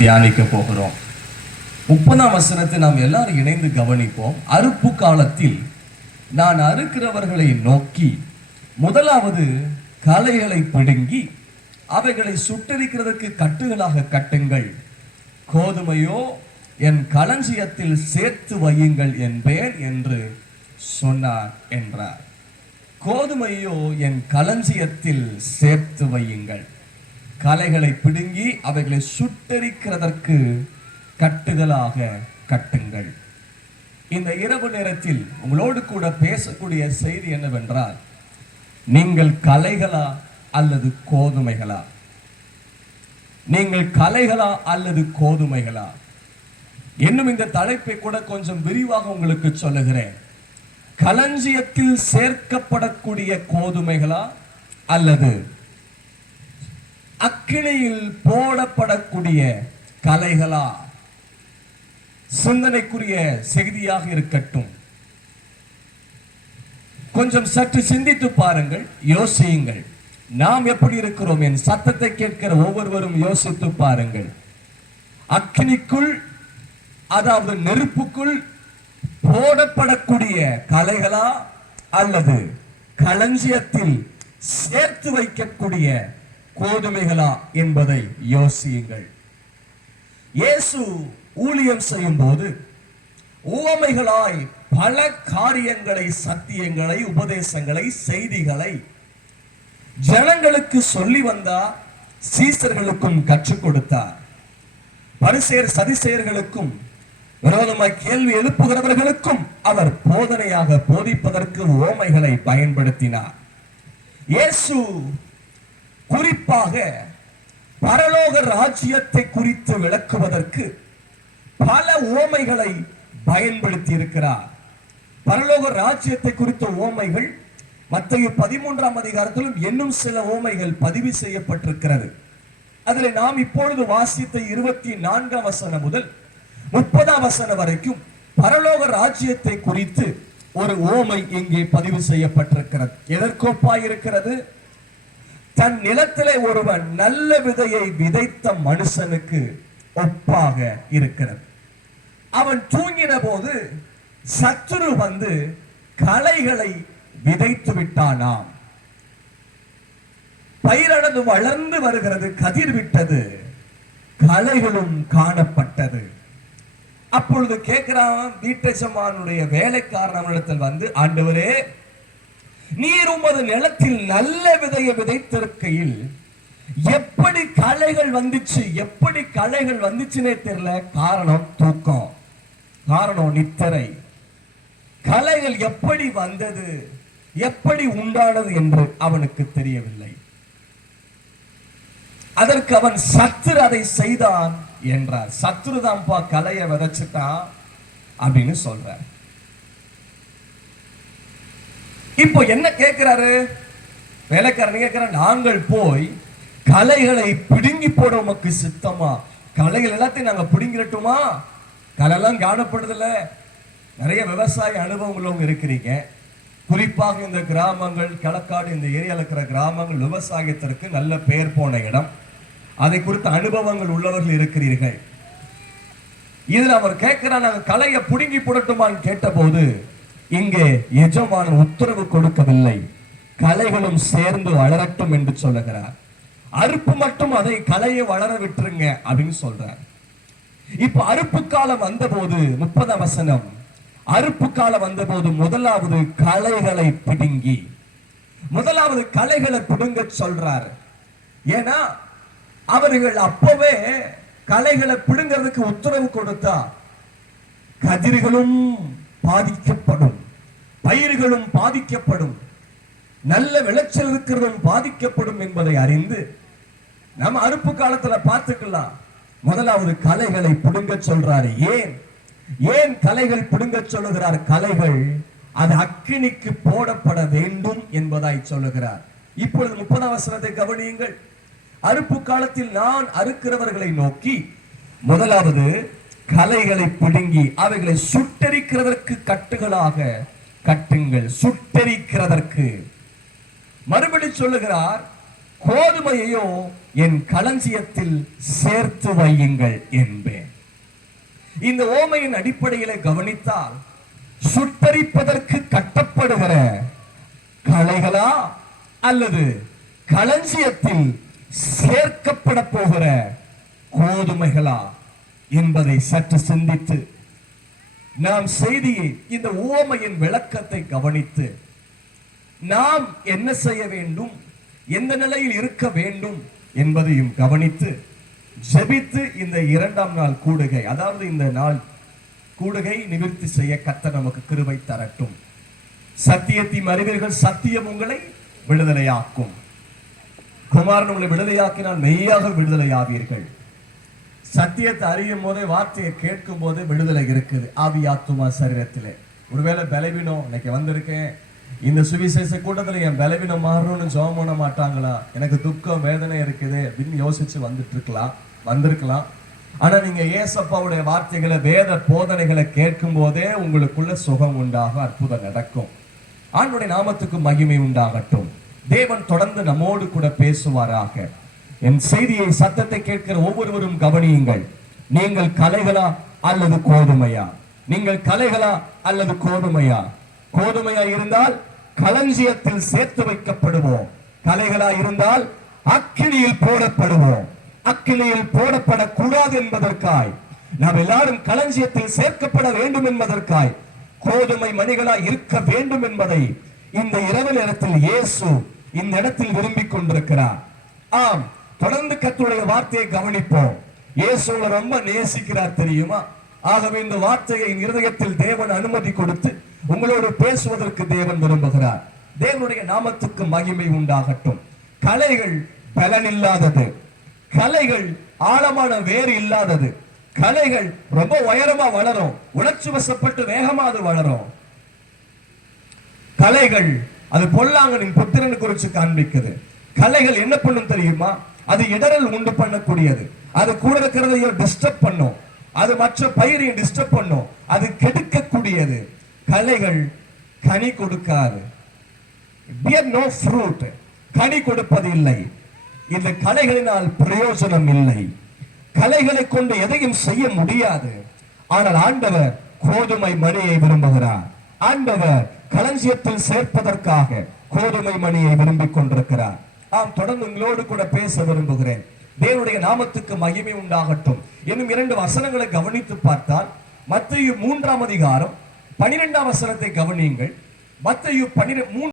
தியானிக்க போகிறோம். 30ஆம் வசனத்தை நாம் எல்லாரும் இணைந்து கவனிப்போம். அறுப்பு காலத்தில் நான் அறுக்கிறவர்களை நோக்கி முதலாவது களைகளை பிடுங்கி அவைகளை சுட்டரிக்கிறதற்கு கட்டுகளாக கட்டுங்கள், கோதுமையோ என் களஞ்சியத்தில் சேர்த்து வையுங்கள் என்பேன் என்று சொன்னார் என்றார். கோதுமையோ என் களஞ்சியத்தில் சேர்த்து வையுங்கள், களைகளை பிடுங்கி அவைகளை சுட்டரிக்கிறதற்கு கட்டுகளாக கட்டுங்கள். இந்த இரவு நேரத்தில் உங்களோடு கூட பேசக்கூடிய செய்தி என்னவென்றால், நீங்கள் களைகளா அல்லது கோதுமைகளா? நீங்கள் களைகளா அல்லது கோதுமைகளா? இன்னும் இந்த தலைப்பை கூட கொஞ்சம் விரிவாக உங்களுக்கு சொல்லுகிறேன். களஞ்சியத்தில் சேர்க்கப்படக்கூடிய கோதுமைகளா அல்லது அக்கினியில் போடப்படக்கூடிய களைகளா? சிந்தனைக்குரிய செய்தியாக இருக்கட்டும். கொஞ்சம் சற்று சிந்தித்து பாருங்கள், யோசியுங்கள். நாம் எப்படி இருக்கிறோம்? என் சத்தத்தை கேட்கிற ஒவ்வொருவரும் யோசித்து பாருங்கள். அக்கினிக்குள், அதாவது நெருப்புக்குள் போடப்படக்கூடிய களைகளா அல்லது களஞ்சியத்தில் சேர்த்து வைக்கக்கூடிய கோதுமைகளா என்பதை யோசியுங்கள். இயேசு ஊழியம் செய்யும் போது உவமைகளாய் பல காரியங்களை, சத்தியங்களை, உபதேசங்களை, செய்திகளை ஜனங்களுக்கு சொல்லி வந்தார். சீசர்களுக்கும் கற்றுக் கொடுத்தார். பரிசேயர் சதிசேயர்களுக்கும் விரோதமாய் கேள்வி எழுப்புகிறவர்களுக்கும் அவர் போதனையாக போதிப்பதற்கு உவமைகளை பயன்படுத்தினார். இயேசு குறிப்பாக பரலோக ராஜ்யத்தை குறித்து விளக்குவதற்கு பல உவமைகளை பயன்படுத்தி இருக்கிறார். பரலோக ராஜ்யத்தை குறித்த உவமைகள் மத்தேயு 13ஆம் அதிகாரத்திலும் இன்னும் சில உவமைகள் பதிவு செய்யப்பட்டிருக்கிறது. அதில் நாம் இப்பொழுது வாசித்த 24ஆம் வசனம் முதல் 30ஆம் வசனம் வரைக்கும் பரலோக ராஜ்யத்தை குறித்து ஒரு உவமை இங்கே பதிவு செய்யப்பட்டிருக்கிறது. எதற்கொப்பாய் இருக்கிறது? தன் நிலத்திலே ஒருவன் நல்ல விதையை விதைத்த மனுஷனுக்கு ஒப்பாக இருக்கிறது. அவன் தூங்கின போது சத்துரு வந்து களைகளை விதைத்து விட்டானாம். பயிரானது வளர்ந்து வருகிறது, கதிர் விட்டது, களைகளும் காணப்பட்டது. அப்பொழுது கேட்கிறான் வீட்டச்சமானுடைய வேலைக்காரன் அவனிடத்தில் வந்து, ஆண்டவரே, நீர் உமது நிலத்தில் நல்ல விதையை விதைத்திருக்கையில் எப்படி களைகள் வந்துச்சு? எப்படி களைகள் வந்துச்சுன்னே தெரியல. காரணம் தூக்கம், காரணம் நித்திரை. களைகள் எப்படி வந்தது, எப்படி உண்டானது என்று அவனுக்கு தெரியவில்லை. அதற்கு அவன் சத்துரு அதை செய்தான் என்றார். சத்துரு தான்ப்பா களைய விதைச்சிட்டான் அப்படின்னு சொல்றார். இப்போ என்ன கேட்கிறாரு வேலைக்காரன்? கேட்கிறார், நாங்கள் போய் களைகளை பிடுங்கி போட உமக்கு சித்தமா? களைகள் எல்லாத்தையும் நாங்க பிடுங்கிடட்டுமா? களையெல்லாம் காணப்படுதில்ல. நிறைய விவசாய அனுபவம் உள்ளவங்க இருக்கிறீங்க. குறிப்பாக இந்த கிராமங்கள், களக்காடு, இந்த ஏரியாவில் இருக்கிற கிராமங்கள் விவசாயத்திற்கு நல்ல பெயர் போன இடம். அதை குறித்த அனுபவங்கள் உள்ளவர்கள் இருக்கிறீர்கள். இதில் அவர் கேட்கிறார், நாங்கள் களையை பிடுங்கி போடட்டுமான்னு கேட்டபோது இங்கே எஜமானன் உத்தரவு கொடுக்கவில்லை. களைகளும் சேர்ந்து வளரட்டும் என்று சொல்லுகிறார். அறுப்பு மட்டும் அதை களையை வளர விட்டுருங்க அப்படின்னு சொல்றார். இப்ப அறுப்பு காலம் வந்த போது 30ஆம் வசனம், அறுப்பு காலம் வந்த போது முதலாவது களைகளை பிடுங்கி, முதலாவது களைகளை பிடுங்க சொல்றார். ஏன்னா அவர்கள் அப்பவே களைகளை பிடுங்கிறதுக்கு உத்தரவு கொடுத்தா கதிர்களும் பாதிக்கப்படும், பயிர்களும் பாதிக்கப்படும், நல்ல விளைச்சல் இருக்கிறதும் பாதிக்கப்படும் என்பதை அறிந்து நம்ம அறுப்பு காலத்துல பார்த்துக்கலாம். முதலாவது களைகளை பிடுங்க சொல்றாரு. ஏன் களைகள் பிடுங்க சொல்லுகிறார்? களைகள் அது அக்கினிக்கு போடப்பட வேண்டும் என்பதாய் சொல்லுகிறார். இப்பொழுது 30ஆம் வசனத்தை கவனியுங்கள். அறுப்பு காலத்தில் நான் அறுக்கிறவர்களை நோக்கி முதலாவது களைகளை பிடுங்கி அவைகளை சுட்டரிக்கிறதற்கு கட்டுகளாக கட்டுங்கள். சுட்டரிக்கிறதற்கு மறுபடி சொல்லுகிறார், கோதுமையையோ என் களஞ்சியத்தில் சேர்த்து வையுங்கள் என்பேன். இந்த ஓமையின் அடிப்படையில கவனித்தால் சுட்டரிப்பதற்கு கட்டப்படுகிற களைகளா அல்லது களஞ்சியத்தில் சேர்க்கப்பட போகிற கோதுமைகளா என்பதை சற்று சிந்தித்து நாம் செய்தியை இந்த உவமையின் விளக்கத்தை கவனித்து நாம் என்ன செய்ய வேண்டும், எந்த நிலையில் இருக்க வேண்டும் என்பதையும் கவனித்து ஜெபித்து இந்த 2ஆம் நாள் கூடுகை, அதாவது இந்த நாள் கூடுகை நிவர்த்தி செய்ய கர்த்தர் நமக்கு கிருபை தரட்டும். சத்தியத்தையும் அறிவீர்கள், சத்தியம் உங்களை விடுதலையாக்கும். குமாரன் உங்களை விடுதலையாக்கினால் மெய்யாக விடுதலையாவீர்கள். சத்தியத்தை அறியும் போதே, வார்த்தையை கேட்கும் போதே விடுதலை இருக்குது ஆவி ஆத்துமா சரீரத்திலே. ஒருவேளை பலவீனம், இன்னைக்கு வந்திருக்கேன் இந்த சுவிசேஷ கூட்டத்தில் என் பலவீனம் மாறணும்னு ஜெபம் பண்ண மாட்டாங்களா, எனக்கு துக்கம் வேதனை இருக்குது அப்படின்னு யோசிச்சு வந்திருக்கலாம். ஆனா நீங்க ஏசப்பாவுடைய வார்த்தைகளை, வேத போதனைகளை கேட்கும் போதே உங்களுக்குள்ள சுகம் உண்டாக, அற்புதம் நடக்கும். ஆண்டவருடைய நாமத்துக்கு மகிமை உண்டாகட்டும். தேவன் தொடர்ந்து நம்மோடு கூட பேசுவாராக. என் செய்தியை, சத்தத்தை கேட்கிற ஒவ்வொருவரும் கவனியுங்கள். நீங்கள் களைகளா அல்லது கோதுமையா? நீங்கள் களைகளா அல்லது கோதுமையா? கோதுமையா இருந்தால் களஞ்சியத்தில் சேர்த்து வைக்கப்படுவோம். களைகளா இருந்தால் அக்கினியில் போடப்படுவோம். அக்கினியில் போடப்படக்கூடாது என்பதற்காய், நாம் எல்லாரும் களஞ்சியத்தில் சேர்க்கப்பட வேண்டும் என்பதற்காய், கோதுமை மணிகளா இருக்க வேண்டும் என்பதை இந்த இரவு நேரத்தில் இயேசு இந்த இடத்தில் விரும்பிக் கொண்டிருக்கிறார். ஆம், தொடர்ந்து கர்த்தருடைய வார்த்தையை கவனிப்போம். இயேசு ரொம்ப நேசிக்கிறார் தெரியுமா? ஆகவே இந்த வார்த்தையை இருதயத்தில் தேவன் அனுமதி கொடுத்து உங்களோடு பேசுவதற்கு தேவன் விரும்புகிறார். தேவனுடைய நாமத்துக்கு மகிமை உண்டாகட்டும். களைகள் பலன் இல்லாதது, களைகள் ஆழமான வேறு இல்லாதது, களைகள் ரொம்ப உயரமா வளரும், உணர்ச்சி வசப்பட்டு வேகமா அது வளரும். களைகள் அது பொல்லாங்கனின் புத்திரனை குறித்து காண்பிக்குது. களைகள் என்ன பண்ணும் தெரியுமா? அது இடரல் உண்டு பண்ணக்கூடியது. அது கூட இருக்கிறதையும் டிஸ்டர்ப் பண்ணும். அது மற்ற பயிரையும் டிஸ்டர்ப் பண்ணும். அது கெடுக்கக்கூடியது. களைகள் கனி கொடுக்காது. bear no fruit. கனி கொடுப்பது இல்லை. இந்த களைகளினால் பிரயோஜனம் இல்லை. களைகளை கொண்டு எதையும் செய்ய முடியாது. ஆனால் ஆண்டவர் கோதுமை மணியை விரும்புகிறார். ஆண்டவர் களஞ்சியத்தில் சேர்ப்பதற்காக கோதுமை மணியை விரும்பிக் கொண்டிருக்கிறார். ஆம், தொடர்ந்து உங்களோடு கூட பேச விரும்புகிறேன். தேவனுடைய நாமத்துக்கு மகிமை உண்டாகட்டும். இன்னும் 2 வசனங்களை கவனித்து பார்த்தால், மத்தேயு 3ஆம் அதிகாரம் 12ஆம் வசனத்தை கவனியுங்கள். மத்தேயு 13